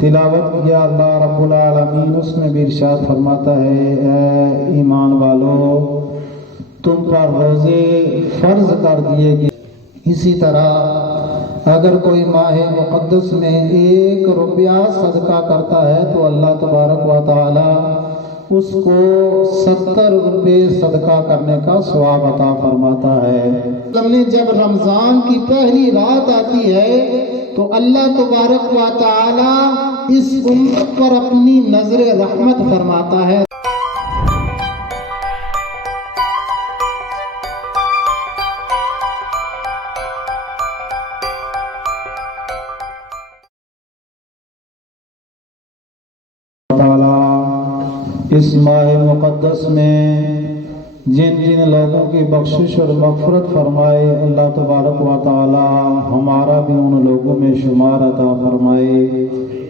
تلاوت کیا اللہ رب العالمین، اس میں بھی ارشاد فرماتا ہے اے ایمان والو تم پر روزے فرض کر دیے گئے۔ اسی طرح اگر کوئی ماہ مقدس میں 1 روپیہ صدقہ کرتا ہے تو اللہ تبارک و تعالی اس کو 70 روپے صدقہ کرنے کا ثواب عطا فرماتا ہے۔ جب رمضان کی پہلی رات آتی ہے تو اللہ تبارک و تعالی اس امت پر اپنی نظر رحمت فرماتا ہے۔ اس ماہ مقدس میں جن جن لوگوں کی بخشش اور مغفرت فرمائے اللہ تبارک و تعالی ہمارا بھی ان لوگوں میں شمار عطا فرمائے،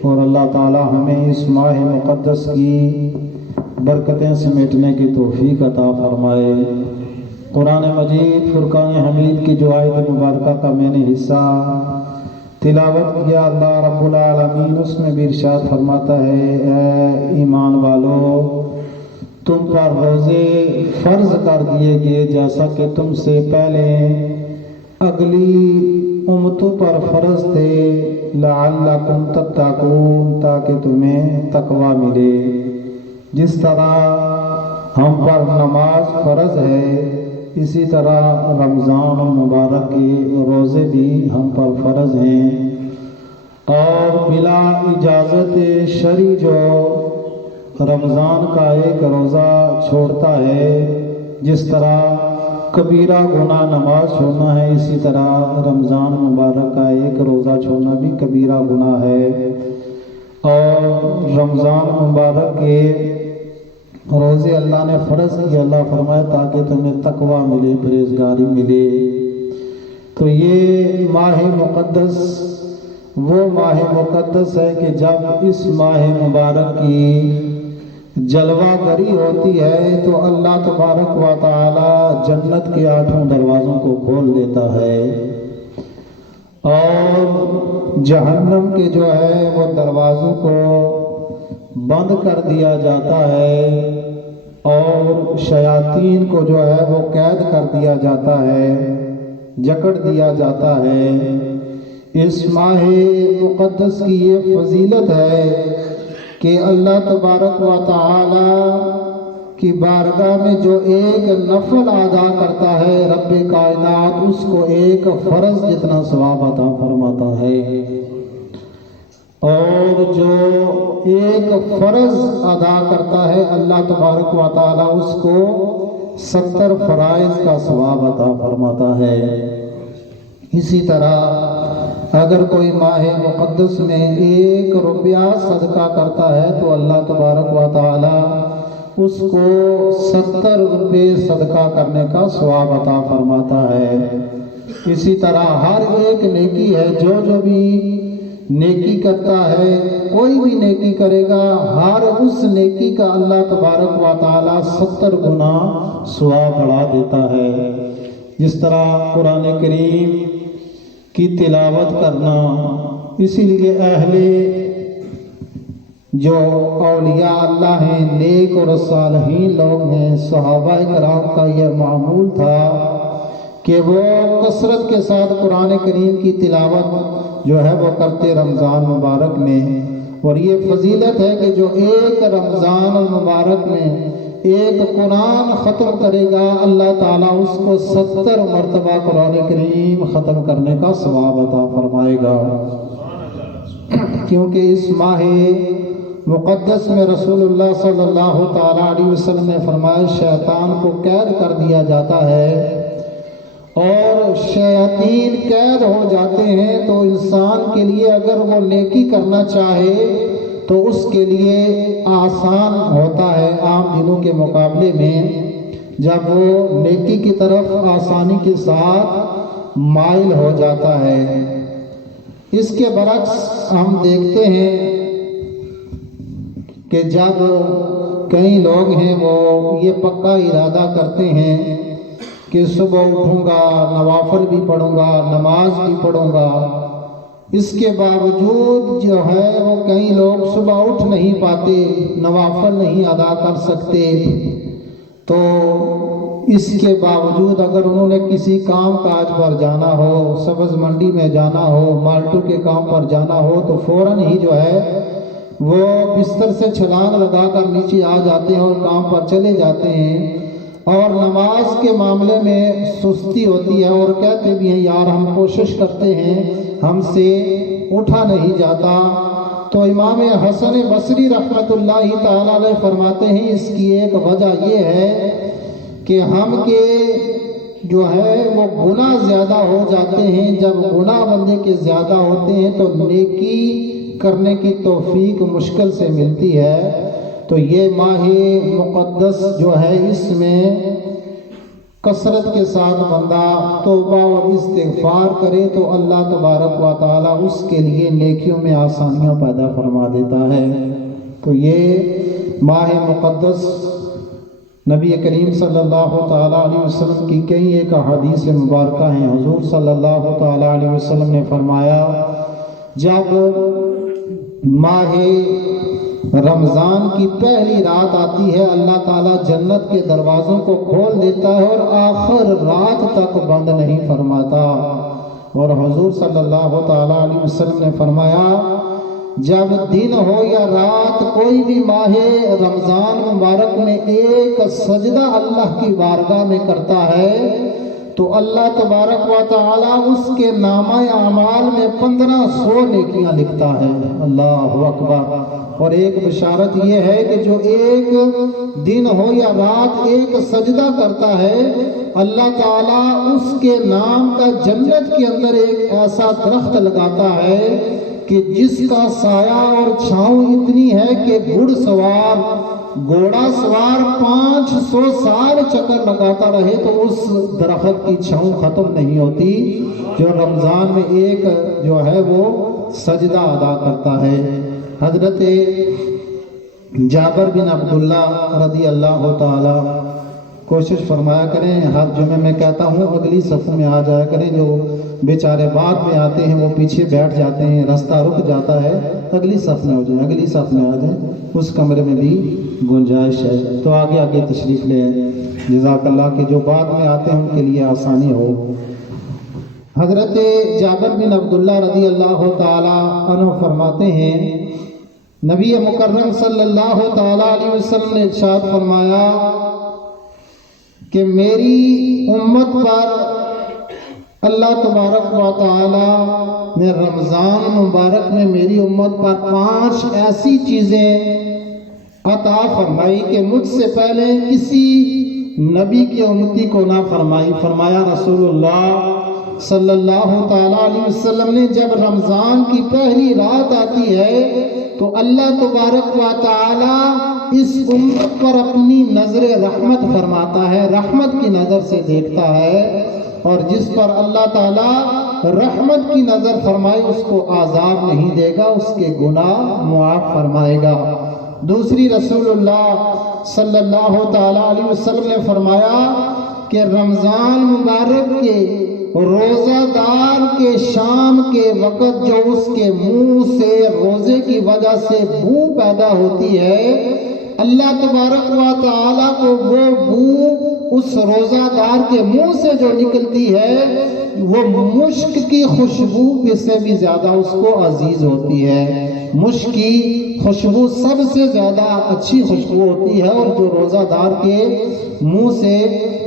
اور اللہ تعالی ہمیں اس ماہ مقدس کی برکتیں سمیٹنے کی توفیق عطا فرمائے۔ قرآن مجید فرقان حمید کی جو آیت مبارکہ کا میں نے حصہ تلاوت کیا اللہ رب العالمین، اس میں بھی ارشاد فرماتا ہے اے ایمان والو تم پر روزے فرض کر دیے گئے جیسا کہ تم سے پہلے اگلی امتوں پر فرض تھے، لعلکم تتقون تاکہ تمہیں تقوی ملے۔ جس طرح ہم پر نماز فرض ہے اسی طرح رمضان المبارک کے روزے بھی ہم پر فرض ہیں، اور بلا اجازت شرعی جو رمضان کا ایک روزہ چھوڑتا ہے، جس طرح کبیرہ گناہ نماز چھوڑنا ہے اسی طرح رمضان مبارک کا ایک روزہ چھوڑنا بھی کبیرہ گناہ ہے۔ اور رمضان مبارک کے روزے اللہ نے فرض کیا، اللہ فرمایا تاکہ تمہیں تقوی ملے، پرہیزگاری ملے۔ تو یہ ماہ مقدس وہ ماہ مقدس ہے کہ جب اس ماہ مبارک کی جلوہ گری ہوتی ہے تو اللہ تبارک و تعالی جنت کے 8 دروازوں کو کھول دیتا ہے، اور جہنم کے جو ہے وہ دروازوں کو بند کر دیا جاتا ہے، اور شیاطین کو جو ہے وہ قید کر دیا جاتا ہے، جکڑ دیا جاتا ہے۔ اس ماہ مقدس کی یہ فضیلت ہے کہ اللہ تبارک و تعالی کی بارگاہ میں جو ایک نفل ادا کرتا ہے رب کائنات اس کو ایک فرض جتنا ثواب عطا فرماتا ہے، اور جو ایک فرض ادا کرتا ہے اللہ تبارک و تعالی اس کو 70 فرائض کا ثواب عطا فرماتا ہے۔ اسی طرح اگر کوئی ماہ مقدس میں 1 روپیہ صدقہ کرتا ہے تو اللہ تبارک و تعالی اس کو 70 روپے صدقہ کرنے کا ثواب عطا فرماتا ہے۔ اسی طرح ہر ایک نیکی ہے، جو بھی نیکی کرتا ہے، کوئی بھی نیکی کرے گا، ہر اس نیکی کا اللہ تبارک و تعالی 70 گنا ثواب بڑھا دیتا ہے۔ جس طرح قرآن کریم کی تلاوت کرنا، اسی لیے اہل جو اولیاء اللہ ہیں، نیک اور صالحین لوگ ہیں، صحابہ کرام کا یہ معمول تھا کہ وہ کثرت کے ساتھ قرآن کریم کی تلاوت جو ہے وہ کرتے رمضان مبارک میں۔ اور یہ فضیلت ہے کہ جو ایک رمضان المبارک میں ایک قرآن ختم کرے گا اللہ تعالیٰ اس کو 70 مرتبہ قرآن کریم ختم کرنے کا ثواب عطا فرمائے گا، کیونکہ اس ماہ مقدس میں رسول اللہ صلی اللہ تعالیٰ علیہ وسلم نے فرمایا شیطان کو قید کر دیا جاتا ہے، اور شیاطین قید ہو جاتے ہیں تو انسان کے لیے اگر وہ نیکی کرنا چاہے تو اس کے لیے آسان ہوتا ہے عام دنوں کے مقابلے میں، جب وہ نیکی کی طرف آسانی کے ساتھ مائل ہو جاتا ہے۔ اس کے برعکس ہم دیکھتے ہیں کہ جب کئی لوگ ہیں وہ یہ پکا ارادہ کرتے ہیں کہ صبح اٹھوں گا، نوافل بھی پڑھوں گا، نماز بھی پڑھوں گا، اس کے باوجود جو ہے وہ کئی لوگ صبح اٹھ نہیں پاتے، نوافل نہیں ادا کر سکتے، تو اس کے باوجود اگر انہوں نے کسی کام کاج پر جانا ہو، سبز منڈی میں جانا ہو، مالٹو کے کام پر جانا ہو، تو فوراً ہی جو ہے وہ بستر سے چھلانگ لگا کر نیچے آ جاتے ہیں اور کام پر چلے جاتے ہیں، اور نماز کے معاملے میں سستی ہوتی ہے اور کہتے بھی ہیں یار ہم کوشش کرتے ہیں ہم سے اٹھا نہیں جاتا۔ تو امام حسن بصری رحمۃ اللہ تعالی علیہ فرماتے ہیں اس کی ایک وجہ یہ ہے کہ ہم کے جو ہے وہ گناہ زیادہ ہو جاتے ہیں۔ جب گناہ بندے کے زیادہ ہوتے ہیں تو نیکی کرنے کی توفیق مشکل سے ملتی ہے۔ تو یہ ماہ مقدس جو ہے اس میں کثرت کے ساتھ بندہ توبہ اور استغفار کرے تو اللہ تبارک و تعالی اس کے لیے نیکیوں میں آسانیاں پیدا فرما دیتا ہے۔ تو یہ ماہ مقدس نبی کریم صلی اللہ تعالیٰ علیہ وسلم کی کئی ایک احادیث مبارکہ ہیں۔ حضور صلی اللہ تعالیٰ علیہ وسلم نے فرمایا جب ماہ رمضان کی پہلی رات آتی ہے اللہ تعالیٰ جنت کے دروازوں کو کھول دیتا ہے اور آخر رات تک بند نہیں فرماتا۔ اور حضور صلی اللہ تعالیٰ علیہ وسلم نے فرمایا جب دن ہو یا رات کوئی بھی ماہ رمضان مبارک میں ایک سجدہ اللہ کی بارگاہ میں کرتا ہے تو اللہ تبارک و تعالیٰ اس کے نامہ اعمال میں 1500 نیکیاں لکھتا ہے۔ اللہ اکبر۔ اور ایک بشارت یہ ہے کہ جو ایک دن ہو یا رات ایک سجدہ کرتا ہے اللہ تعالیٰ اس کے نام کا جنت کے اندر ایک ایسا درخت لگاتا ہے کہ جس کا سایہ اور چھاؤں اتنی ہے کہ گھوڑا سوار 500 سال چکر لگاتا رہے تو اس درخت کی چھاؤں ختم نہیں ہوتی جو رمضان میں ایک جو ہے وہ سجدہ ادا کرتا ہے۔ حضرت جابر بن عبداللہ رضی اللہ تعالی کوشش فرمایا کریں، ہر جمعے میں کہتا ہوں اگلی صف میں آ جایا کریں، جو بیچارے بعد میں آتے ہیں وہ پیچھے بیٹھ جاتے ہیں، راستہ رک جاتا ہے، اگلی صف میں ہو جائیں، اگلی صف میں آ جائیں، اس کمرے میں بھی گنجائش ہے تو آگے آگے تشریف لے آئیں، جزاک اللہ، کہ جو بعد میں آتے ہیں ان کے لیے آسانی ہو۔ حضرت جابر بن عبداللہ رضی اللہ تعالی عنہ فرماتے ہیں نبی مکرم صلی اللہ تعالی علیہ وسلم نے ارشاد فرمایا کہ میری امت پر اللہ تبارک و تعالی نے رمضان مبارک میں میری امت پر 5 ایسی چیزیں عطا فرمائی کہ مجھ سے پہلے کسی نبی کی امتی کو نہ فرمائی۔ فرمایا رسول اللہ صلی اللہ تعالیٰ علیہ وسلم نے جب رمضان کی پہلی رات آتی ہے تو اللہ تبارک و تعالی اس امت پر اپنی نظر رحمت فرماتا ہے، رحمت کی نظر سے دیکھتا ہے، اور جس پر اللہ تعالی رحمت کی نظر فرمائے اس کو عذاب نہیں دے گا، اس کے گناہ معاف فرمائے گا۔ دوسری رسول اللہ صلی اللہ تعالیٰ علیہ وسلم نے فرمایا کہ رمضان مبارک کے روزہ دار کے شام کے وقت جو اس کے منہ سے روزے کی وجہ سے بو پیدا ہوتی ہے اللہ تبارک و تعالیٰ کو وہ بو اس روزہ دار کے منہ سے جو نکلتی ہے وہ مشک کی خوشبو سے بھی زیادہ اس کو عزیز ہوتی ہے۔ مشک کی خوشبو سب سے زیادہ اچھی خوشبو ہوتی ہے، اور جو روزہ دار کے منہ سے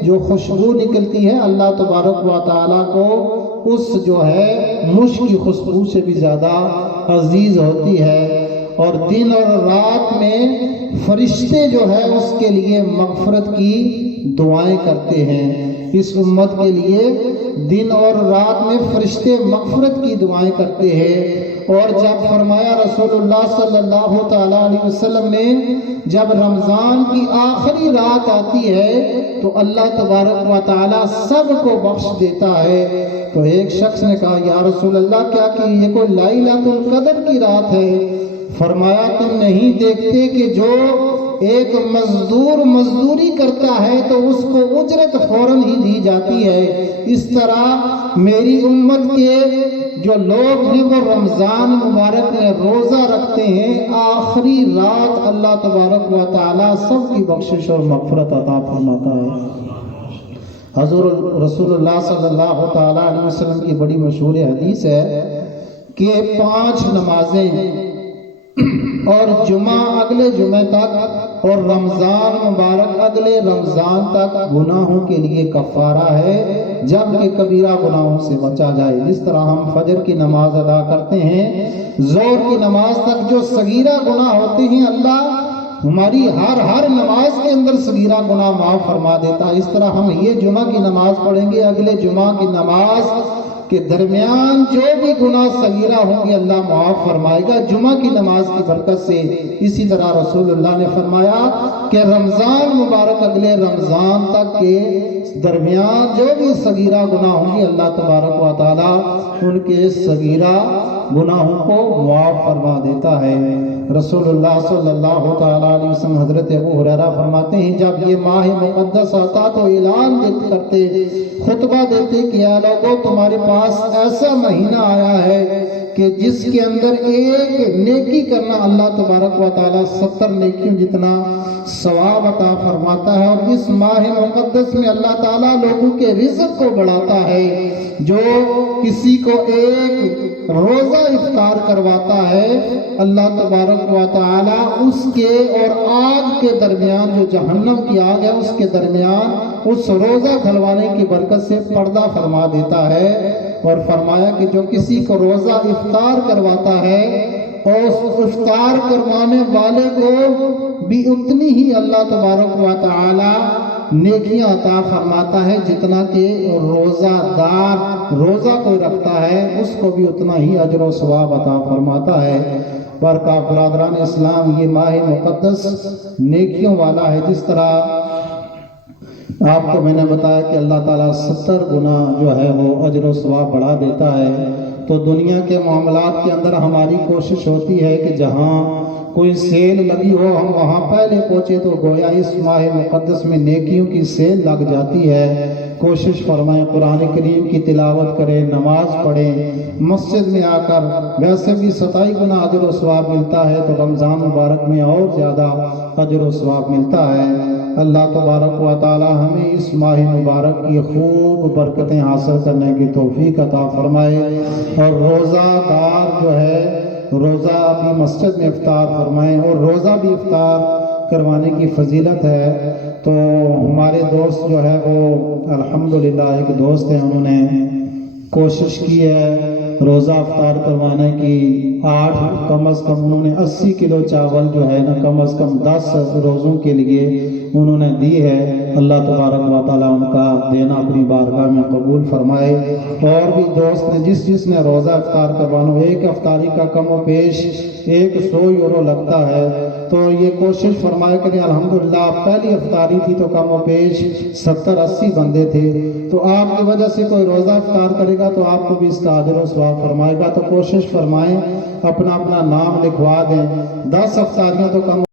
جو خوشبو نکلتی ہے اللہ تبارک و تعالیٰ کو اس جو ہے مشک کی خوشبو سے بھی زیادہ عزیز ہوتی ہے۔ اور دن اور رات میں فرشتے جو ہے اس کے لیے مغفرت کی دعائیں کرتے ہیں۔ اس امت کے لیے دن اور رات میں فرشتے مغفرت کی دعائیں کرتے ہیں۔ اور جب فرمایا رسول اللہ صلی اللہ تعالیٰ علیہ وسلم نے جب رمضان کی آخری رات آتی ہے تو اللہ تبارک و تعالیٰ سب کو بخش دیتا ہے۔ تو ایک شخص نے کہا یا رسول اللہ کیا کہ یہ کوئی لیلۃ القدر کی رات ہے؟ فرمایا تم نہیں دیکھتے کہ جو ایک مزدور مزدوری کرتا ہے تو اس کو اجرت فوراً ہی دی جاتی ہے، اس طرح میری امت کے جو لوگ ہیں وہ رمضان مبارک میں روزہ رکھتے ہیں، آخری رات اللہ تبارک و تعالیٰ سب کی بخشش اور مغفرت عطا فرماتا ہے۔ حضور رسول اللہ صلی اللہ تعالیٰ علیہ وسلم کی بڑی مشہور حدیث ہے کہ 5 نمازیں اور جمعہ اگلے جمعہ تک اور رمضان مبارک اگلے رمضان تک گناہوں کے لیے کفارہ ہے، جبکہ کبیرہ گناہوں سے بچا جائے۔ جس طرح ہم فجر کی نماز ادا کرتے ہیں، ظہر کی نماز تک جو صغیرہ گناہ ہوتے ہیں اللہ ہماری ہر نماز کے اندر صغیرہ گناہ معاف فرما دیتا ہے۔ اس طرح ہم یہ جمعہ کی نماز پڑھیں گے، اگلے جمعہ کی نماز کے درمیان جو بھی گناہ صغیرہ ہوں گے اللہ معاف فرمائے گا جمعہ کی نماز کی برکت سے۔ اسی طرح رسول اللہ نے فرمایا کہ رمضان مبارک اگلے رمضان تک کے درمیان جو بھی صغیرہ گناہ ہوں گے اللہ تبارک و تعالیٰ ان کے صغیرہ گناہوں کو معاف فرما دیتا ہے۔ رسول اللہ صلی اللہ تعالیٰ علیہ وسلم حضرت ابو ہریرہ فرماتے ہیں جب یہ ماہ مقدس آتا تو اعلان کرتے، خطبہ دیتے کہ یا لوگو تمہارے پاس ایسا مہینہ آیا ہے کہ جس کے اندر ایک نیکی کرنا اللہ تبارک و تعالیٰ 70 نیکیوں جتنا ثواب عطا فرماتا ہے، اور اس ماہ مقدس میں اللہ تعالیٰ لوگوں کے رزق کو بڑھاتا ہے۔ جو کسی کو ایک روزہ افطار کرواتا ہے اللہ تبارک و تعالیٰ اس کے اور آگ کے درمیان، جو جہنم کی آگ ہے اس کے درمیان اس روزہ کھلوانے کی برکت سے پردہ فرما دیتا ہے، اور فرمایا کہ جو کسی کو روزہ افطار کرواتا ہے اور اس افطار کروانے والے کو بھی اتنی ہی اللہ تبارک و تعالیٰ نیکیاں عطا فرماتا ہے جتنا کہ روزہ دار روزہ کوئی رکھتا ہے اس کو بھی اتنا ہی اجر و ثواب عطا فرماتا ہے۔ برکہ برادران اسلام، یہ ماہ مقدس نیکیوں والا ہے۔ جس طرح آپ کو میں نے بتایا کہ اللہ تعالیٰ 70 گنا جو ہے وہ اجر و ثواب بڑھا دیتا ہے، تو دنیا کے معاملات کے اندر ہماری کوشش ہوتی ہے کہ جہاں کوئی سیل لگی ہو ہم وہاں پہلے پہنچے، تو گویا اس ماہ مقدس میں نیکیوں کی سیل لگ جاتی ہے۔ کوشش فرمائیں، قرآن کریم کی تلاوت کریں، نماز پڑھیں، مسجد میں آ کر ویسے بھی 27 گنا اجر و ثواب ملتا ہے، تو رمضان مبارک میں اور زیادہ اجر و ثواب ملتا ہے۔ اللہ تبارک و تعالی ہمیں اس ماہ مبارک کی خوب برکتیں حاصل کرنے کی توفیق عطا فرمائے، اور روزہ دار جو ہے روزہ بھی مسجد میں افطار فرمائیں، اور روزہ بھی افطار کروانے کی فضیلت ہے۔ تو ہمارے دوست جو ہے وہ الحمدللہ ایک دوست ہیں، انہوں نے کوشش کی ہے روزہ افطار کروانے کی، 8 کم از کم انہوں نے 80 کلو چاول جو ہے نا کم از کم 10 روزوں کے لیے انہوں نے دی ہے۔ اللہ تبارک و تعالیٰ ان کا دینا اپنی بارگاہ میں قبول فرمائے۔ اور بھی دوست نے جس نے روزہ افطار کروانا، ایک افطاری کا کم و بیش 100 یورو لگتا ہے، تو یہ کوشش فرمائے کہ الحمدللہ پہلی افطاری تھی تو کم و بیش 70-80 بندے تھے، تو آپ کی وجہ سے کوئی روزہ افطار کرے گا تو آپ کو بھی اس کا اجر و ثواب فرمائے گا۔ تو کوشش فرمائیں اپنا نام لکھوا دیں، 10 افطاریاں تو کم